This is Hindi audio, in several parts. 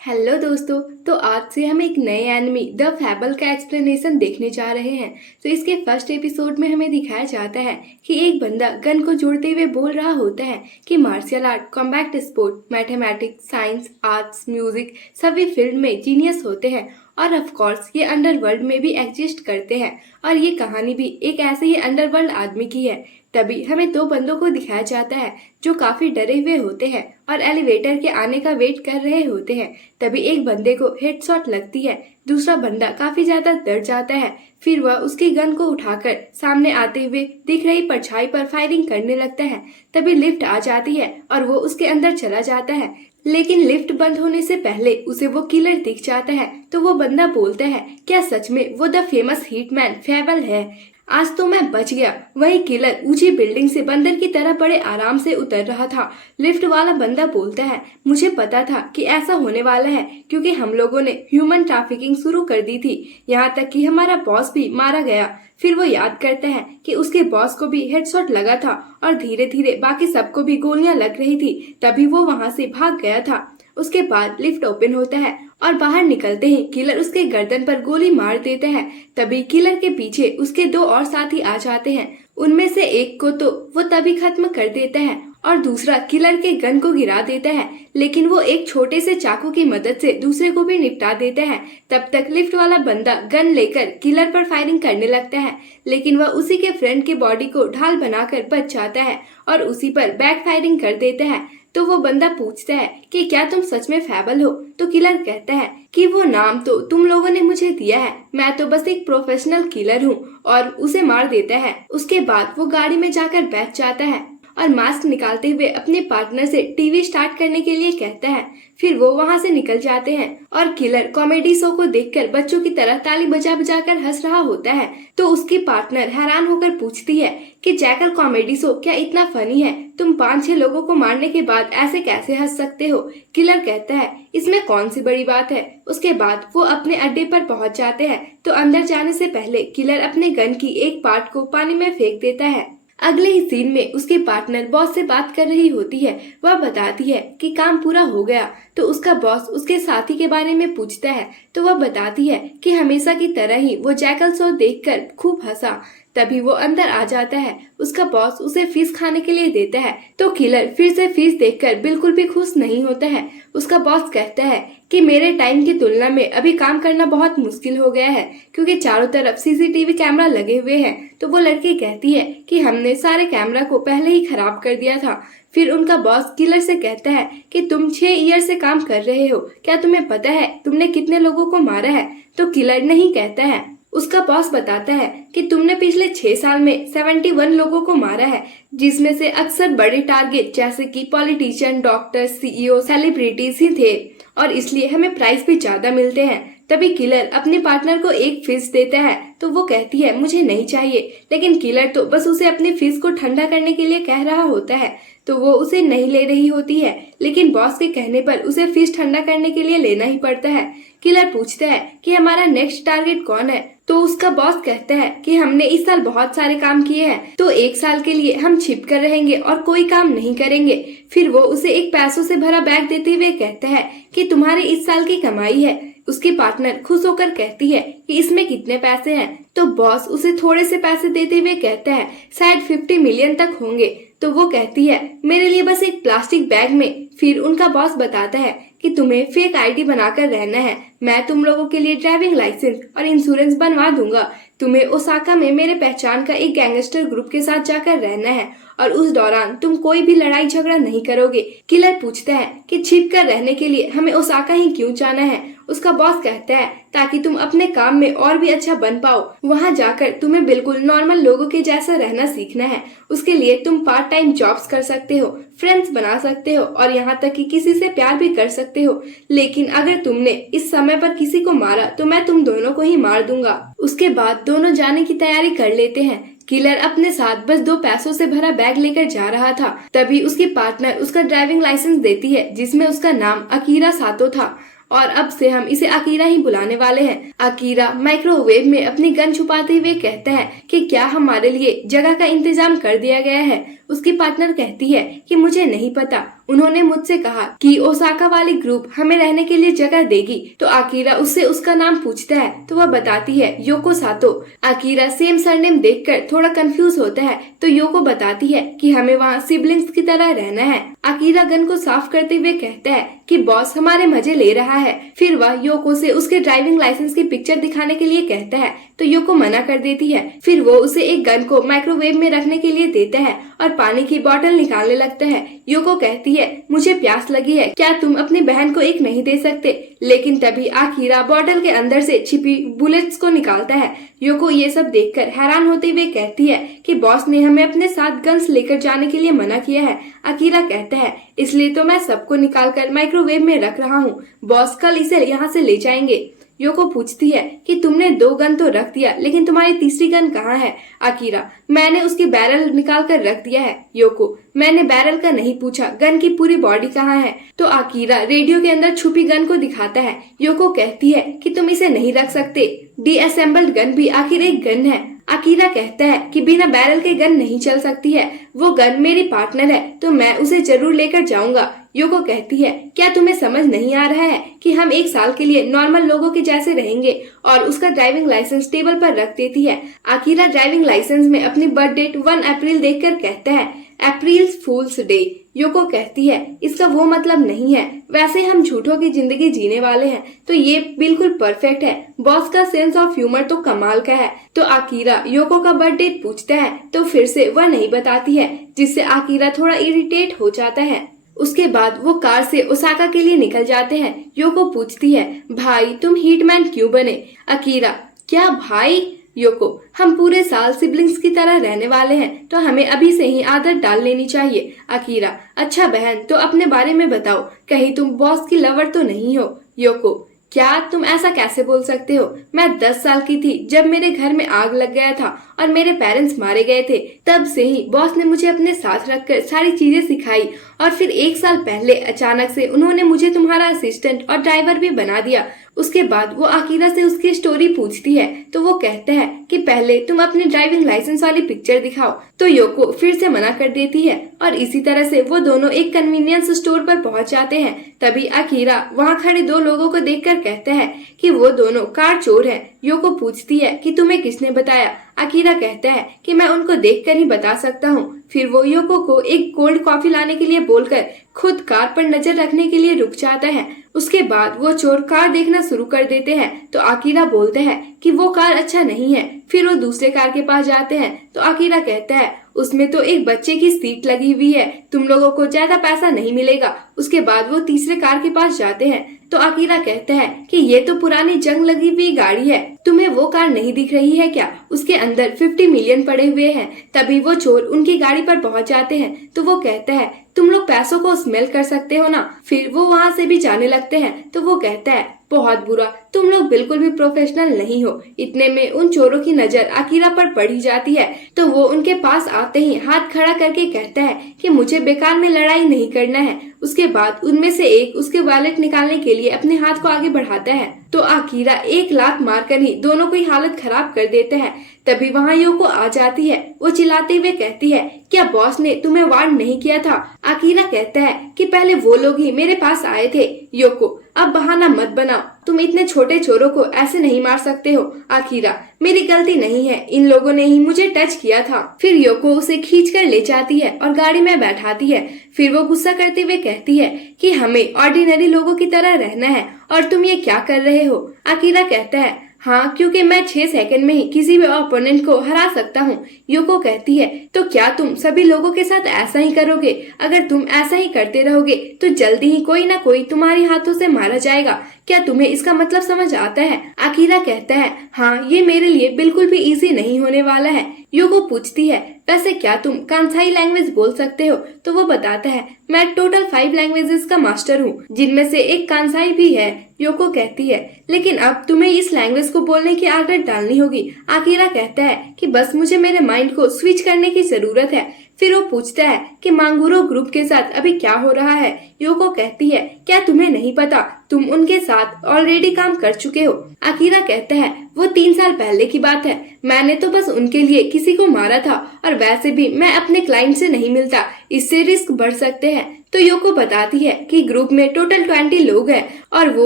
हेलो दोस्तों। तो आज से हम एक नए एनिमी द फैबल का एक्सप्लेनेशन देखने जा रहे हैं। तो इसके फर्स्ट एपिसोड में हमें दिखाया जाता है कि एक बंदा गन को जोड़ते हुए बोल रहा होता है कि martial art, combat sport, mathematics, science, arts, music सभी फील्ड में जीनियस होते हैं और ऑफ कोर्स ये अंडरवर्ल्ड में भी एग्जिस्ट करते हैं। और ये कहानी भी एक ऐसे ही अंडरवर्ल्ड आदमी की है। तभी हमें दो बंदों को दिखाया जाता है जो काफी डरे हुए होते हैं और एलिवेटर के आने का वेट कर रहे होते हैं। तभी एक बंदे को हेडशॉट लगती है, दूसरा बंदा काफी ज्यादा डर जाता है। फिर वह उसकी गन को उठाकर सामने आते हुए दिख रही परछाई पर फायरिंग करने लगता है। तभी लिफ्ट आ जाती है और वो उसके अंदर चला जाता है, लेकिन लिफ्ट बंद होने से पहले उसे वो किलर दिख जाता है। तो वो बंदा बोलता है, क्या सच में वो द फेमस हिटमैन फैबल है? आज तो मैं बच गया। वही किलर ऊंची बिल्डिंग से बंदर की तरह बड़े आराम से उतर रहा था। लिफ्ट वाला बंदा बोलता है, मुझे पता था कि ऐसा होने वाला है क्योंकि हम लोगों ने ह्यूमन ट्रैफिकिंग शुरू कर दी थी, यहाँ तक कि हमारा बॉस भी मारा गया। फिर वो याद करता है कि उसके बॉस को भी हेडशॉट लगा था और धीरे धीरे बाकी सबको भी गोलियां लग रही थी, तभी वो वहाँ से भाग गया था। उसके बाद लिफ्ट ओपन होता है और बाहर निकलते ही किलर उसके गर्दन पर गोली मार देता है। तभी किलर के पीछे उसके दो और साथी आ जाते हैं। उनमें से एक को तो वो तभी खत्म कर देता है और दूसरा किलर के गन को गिरा देता है, लेकिन वो एक छोटे से चाकू की मदद से दूसरे को भी निपटा देता है। तब तक लिफ्ट वाला बंदा गन लेकर किलर पर फायरिंग करने लगता है, लेकिन वह उसी के फ्रेंड के बॉडी को ढाल बनाकर बच जाता है और उसी पर बैक फायरिंग कर देता है। तो वो बंदा पूछता है कि क्या तुम सच में फैबल हो? तो किलर कहता है कि वो नाम तो तुम लोगों ने मुझे दिया है, मैं तो बस एक प्रोफेशनल किलर हूँ, और उसे मार देता है। उसके बाद वो गाड़ी में जाकर बैठ जाता है और मास्क निकालते हुए अपने पार्टनर से टीवी स्टार्ट करने के लिए कहता है। फिर वो वहाँ से निकल जाते हैं और किलर कॉमेडी शो को देखकर बच्चों की तरह ताली बजा बजा कर हंस रहा होता है। तो उसकी पार्टनर हैरान होकर पूछती है कि जैकल, कॉमेडी शो क्या इतना फनी है? तुम 5-6 लोगों को मारने के बाद ऐसे कैसे हंस सकते हो? किलर कहता है, इसमें कौन सी बड़ी बात है। उसके बाद वो अपने अड्डे पर पहुंच जाते हैं। तो अंदर जाने से पहले किलर अपने गन की एक पार्ट को पानी में फेंक देता है। अगले ही सीन में उसकी पार्टनर बॉस से बात कर रही होती है। वह बताती है कि काम पूरा हो गया। तो उसका बॉस उसके साथी के बारे में पूछता है। तो वह बताती है कि हमेशा की तरह ही वो जैकल शो देखकर खूब हंसा। तभी वो अंदर आ जाता है। उसका बॉस उसे फिश खाने के लिए देता है। तो किलर फिर से फिश देखकर बिल्कुल भी खुश नहीं होता है। उसका बॉस कहता है कि मेरे टाइम की तुलना में अभी काम करना बहुत मुश्किल हो गया है क्योंकि चारों तरफ सीसीटीवी कैमरा लगे हुए हैं। तो वो लड़की कहती है कि हमने सारे कैमरा को पहले ही खराब कर दिया था। फिर उनका बॉस किलर से कहता है कि तुम 6 ईयर से काम कर रहे हो, क्या तुम्हें पता है तुमने कितने लोगों को मारा है? तो किलर नहीं कहता है। उसका बॉस बताता है कि तुमने पिछले 6 साल में 71 लोगों को मारा है, जिसमें से अक्सर बड़े टारगेट जैसे कि पॉलिटिशियन, डॉक्टर, सीईओ, सेलिब्रिटीज ही थे और इसलिए हमें प्राइस भी ज्यादा मिलते हैं। तभी किलर अपने पार्टनर को एक फिश देता है। तो वो कहती है, मुझे नहीं चाहिए, लेकिन किलर तो बस उसे अपनी फिश को ठंडा करने के लिए कह रहा होता है। तो वो उसे नहीं ले रही होती है, लेकिन बॉस के कहने पर उसे फिश ठंडा करने के लिए लेना ही पड़ता है। किलर पूछता है कि हमारा नेक्स्ट टारगेट कौन है? तो उसका बॉस कहता है कि हमने इस साल बहुत सारे काम किए हैं, तो 1 साल के लिए हम छिप कर रहेंगे और कोई काम नहीं करेंगे। फिर वो उसे एक पैसों से भरा बैग देते हुए कहता है कि तुम्हारे इस साल की कमाई है। उसकी पार्टनर खुश होकर कहती है कि इसमें कितने पैसे हैं? तो बॉस उसे थोड़े से पैसे देते हुए कहता है शायद 50 मिलियन तक होंगे। तो वो कहती है, मेरे लिए बस एक प्लास्टिक बैग में। फिर उनका बॉस बताता है कि तुम्हें फेक आईडी बनाकर रहना है, मैं तुम लोगों के लिए ड्राइविंग लाइसेंस और इंश्योरेंस बनवा दूंगा। तुम्हें ओसाका में मेरे पहचान का एक गैंगस्टर ग्रुप के साथ जाकर रहना है और उस दौरान तुम कोई भी लड़ाई झगड़ा नहीं करोगे। किलर पूछता है कि छिप कर रहने के लिए हमें ओसाका ही क्यों जाना है? उसका बॉस कहता है ताकि तुम अपने काम में और भी अच्छा बन पाओ। वहाँ जाकर तुम्हें बिल्कुल नॉर्मल लोगों के जैसा रहना सीखना है। उसके लिए तुम पार्ट टाइम जॉब्स कर सकते हो, फ्रेंड्स बना सकते हो और यहाँ तक कि किसी से प्यार भी कर सकते हो। लेकिन अगर तुमने इस समय पर किसी को मारा तो मैं तुम दोनों को ही मार दूंगा। उसके बाद दोनों जाने की तैयारी कर लेते हैं। किलर अपने साथ बस 2 पैसों से भरा बैग लेकर जा रहा था। तभी उसकी पार्टनर उसका ड्राइविंग लाइसेंस देती है, जिसमें उसका नाम अकीरा सातो था और अब से हम इसे अकीरा ही बुलाने वाले हैं। अकीरा माइक्रोवेव में अपनी गन छुपाते हुए कहता है कि क्या हमारे लिए जगह का इंतजाम कर दिया गया है? उसकी पार्टनर कहती है कि मुझे नहीं पता, उन्होंने मुझसे कहा कि ओसाका वाली ग्रुप हमें रहने के लिए जगह देगी। तो आकीरा उससे उसका नाम पूछता है तो वह बताती है योको सातो। आकीरा सेम सरनेम देखकर थोड़ा कंफ्यूज होता है तो योको बताती है कि हमें वहाँ सिबलिंग्स की तरह रहना है। आकीरा गन को साफ करते हुए कहता है कि बॉस हमारे मजे ले रहा है। फिर वह योको से उसके ड्राइविंग लाइसेंस की पिक्चर दिखाने के लिए कहता है तो योको मना कर देती है। फिर वो उसे एक गन को माइक्रोवेव में रखने के लिए देता है और पानी की बोतल निकालने लगता है। योको कहती है मुझे प्यास लगी है, क्या तुम अपनी बहन को एक नहीं दे सकते? लेकिन तभी आकीरा बोतल के अंदर से छिपी बुलेट्स को निकालता है। योको ये सब देखकर हैरान होते हुए कहती है कि बॉस ने हमें अपने साथ गन्स लेकर जाने के लिए मना किया है। आकीरा कहता है इसलिए तो मैं सबको निकालकर माइक्रोवेव में रख रहा हूँ, बॉस कल इसे यहाँ से ले जाएंगे। योको पूछती है कि तुमने 2 गन तो रख दिया, लेकिन तुम्हारी तीसरी गन कहाँ है? आकीरा मैंने उसकी बैरल निकाल कर रख दिया है। योको मैंने बैरल का नहीं पूछा, गन की पूरी बॉडी कहाँ है? तो आकीरा रेडियो के अंदर छुपी गन को दिखाता है। योको कहती है कि तुम इसे नहीं रख सकते, डीअसेंबल्ड गन भी आखिर एक गन है। आकीरा कहता है कि बिना बैरल के गन नहीं चल सकती है, वो गन मेरी पार्टनर है तो मैं उसे जरूर लेकर जाऊंगा। योको कहती है क्या तुम्हें समझ नहीं आ रहा है कि हम 1 साल के लिए नॉर्मल लोगों के जैसे रहेंगे? और उसका ड्राइविंग लाइसेंस टेबल पर रख देती है। आकीरा ड्राइविंग लाइसेंस में अपनी बर्थ डेट 1 अप्रैल देखकर कहता है अप्रैल फूल्स डे। योको कहती है इसका वो मतलब नहीं है, वैसे हम झूठों की जिंदगी जीने वाले हैं तो ये बिल्कुल परफेक्ट है। बॉस का सेंस ऑफ ह्यूमर तो कमाल का है। तो आकीरा योको का बर्थ डेट पूछता है तो फिर से वह नहीं बताती है, जिससे आकीरा थोड़ा इरिटेट हो जाता है। उसके बाद वो कार से ओसाका के लिए निकल जाते हैं। योको पूछती है भाई तुम हीटमैन क्यों बने? आकीरा क्या भाई? योको हम पूरे साल सिबलिंग्स की तरह रहने वाले हैं तो हमें अभी से ही आदत डाल लेनी चाहिए। आकीरा अच्छा बहन तो अपने बारे में बताओ, कहीं तुम बॉस की लवर तो नहीं हो? योको क्या तुम ऐसा कैसे बोल सकते हो? मैं 10 साल की थी जब मेरे घर में आग लग गया था और मेरे पेरेंट्स मारे गए थे। तब से ही बॉस ने मुझे अपने साथ रखकर सारी चीजें सिखाई और फिर 1 साल पहले अचानक से उन्होंने मुझे तुम्हारा असिस्टेंट और ड्राइवर भी बना दिया। उसके बाद वो आकीरा से उसकी स्टोरी पूछती है तो वो कहता है कि पहले तुम अपनी ड्राइविंग लाइसेंस वाली पिक्चर दिखाओ। तो योको फिर से मना कर देती है और इसी तरह से वो दोनों एक कन्वीनियंस स्टोर पर पहुंच जाते हैं। तभी आकीरा वहां खड़े 2 लोगों को देखकर कहता है कि वो दोनों कार चोर हैं। योको पूछती है कि तुम्हें किसने बताया? आकीरा कहता है कि मैं उनको देखकर ही बता सकता हूँ। फिर वो योको को एक कोल्ड कॉफी लाने के लिए बोलकर खुद कार पर नजर रखने के लिए रुक जाता है। उसके बाद वो चोर कार देखना शुरू कर देते हैं तो आकीरा बोलता है कि वो कार अच्छा नहीं है। फिर वो दूसरे कार के पास जाते हैं तो आकीरा कहता है उसमें तो एक बच्चे की सीट लगी हुई है, तुम लोगों को ज्यादा पैसा नहीं मिलेगा। उसके बाद वो तीसरे कार के पास जाते हैं तो आकीरा कहता है कि ये तो पुरानी जंग लगी हुई गाड़ी है, तुम्हें वो कार नहीं दिख रही है क्या? उसके अंदर 50 मिलियन पड़े हुए हैं। तभी वो चोर उनकी गाड़ी पर पहुंच जाते हैं तो वो कहता है तुम लोग पैसों को स्मेल कर सकते हो ना। फिर वो वहाँ से भी जाने लगते हैं तो वो कहता है बहुत बुरा, तुम लोग बिल्कुल भी प्रोफेशनल नहीं हो। इतने में उन चोरों की नजर आकीरा पर पड़ी जाती है तो वो उनके पास आते ही हाथ खड़ा करके कहता है कि मुझे बेकार में लड़ाई नहीं करना है। उसके बाद उनमें से एक उसके वॉलेट निकालने के लिए अपने हाथ को आगे बढ़ाता है तो आकीरा 1 लात मारकर ही दोनों की हालत खराब कर देता है। तभी वहाँ योको आ जाती है। वो चिल्लाते हुए कहती है क्या बॉस ने तुम्हें वार्न नहीं किया था? आकीरा कहता है कि पहले वो लोग ही मेरे पास आए थे। योको अब बहाना मत बनाओ, तुम इतने छोटे चोरों को ऐसे नहीं मार सकते हो। आकीरा मेरी गलती नहीं है, इन लोगों ने ही मुझे टच किया था। फिर योको उसे खींच कर ले जाती है और गाड़ी में बैठाती है। फिर वो गुस्सा करते हुए कहती है कि हमें ऑर्डिनरी लोगों की तरह रहना है और तुम ये क्या कर रहे हो? आकीरा कहता है हाँ क्योंकि मैं 6 सेकंड में ही किसी भी ओपोनेंट को हरा सकता हूँ। योको कहती है तो क्या तुम सभी लोगों के साथ ऐसा ही करोगे? अगर तुम ऐसा ही करते रहोगे तो जल्दी ही कोई ना कोई तुम्हारे हाथों से मारा जाएगा। क्या तुम्हें इसका मतलब समझ आता है? आकीरा कहता है हाँ ये मेरे लिए बिल्कुल भी इजी नहीं होने वाला है। योको पूछती है वैसे क्या तुम कांसाई लैंग्वेज बोल सकते हो? तो वो बताता है मैं टोटल 5 लैंग्वेजेस का मास्टर हूँ, जिनमें से एक कांसाई भी है। योको कहती है लेकिन अब तुम्हें इस लैंग्वेज को बोलने की आदत डालनी होगी। आकीरा कहता है कि बस मुझे मेरे माइंड को स्विच करने की जरूरत है। फिर वो पूछता है कि मांगुरो ग्रुप के साथ अभी क्या हो रहा है। योको कहती है, क्या तुम्हें नहीं पता, तुम उनके साथ ऑलरेडी काम कर चुके हो। अकीरा कहता है, वो 3 साल पहले की बात है, मैंने तो बस उनके लिए किसी को मारा था, और वैसे भी मैं अपने क्लाइंट से नहीं मिलता, इससे रिस्क बढ़ सकते हैं। तो योको बताती है कि ग्रुप में टोटल 20 लोग हैं और वो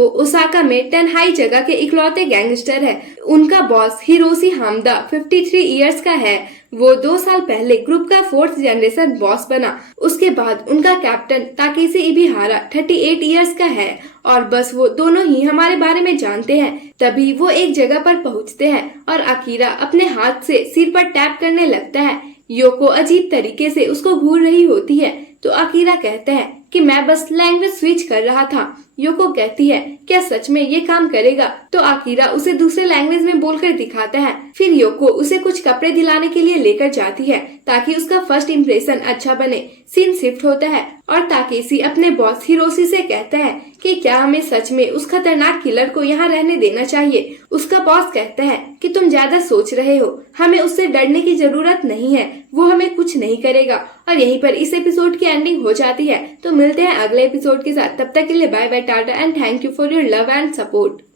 ओसाका में टेनहाई जगह के इकलौते गैंगस्टर है। उनका बॉस हिरोशी हामदा 53 इयर्स का है। वो 2 साल पहले ग्रुप का 4th जनरेशन बॉस बना। उसके बाद उनका कैप्टन ताकेशी इबिहारा 38 इयर्स का है और बस वो दोनों ही हमारे बारे में जानते हैं। तभी वो एक जगह पर पहुंचते हैं और अकीरा अपने हाथ से सिर पर टैप करने लगता है। योको अजीब तरीके से उसको घूर रही होती है तो अकीरा कहता है कि मैं बस लैंग्वेज स्विच कर रहा था। योको कहती है, क्या सच में ये काम करेगा? तो अकीरा उसे दूसरे लैंग्वेज में बोलकर दिखाता है। फिर योको उसे कुछ कपड़े दिलाने के लिए लेकर जाती है ताकि उसका फर्स्ट इम्प्रेशन अच्छा बने। सीन शिफ्ट होता है और ताकेशी अपने बॉस हिरोशी से कहता है कि क्या हमें सच में उस खतरनाक किलर को यहाँ रहने देना चाहिए। उसका बॉस कहता है कि तुम ज्यादा सोच रहे हो, हमें उससे डरने की जरूरत नहीं है, वो हमें कुछ नहीं करेगा। और यहीं पर इस एपिसोड की एंडिंग हो जाती है। तो मिलते हैं अगले एपिसोड के साथ, तब तक के लिए bye bye, tata and thank you for your love and support.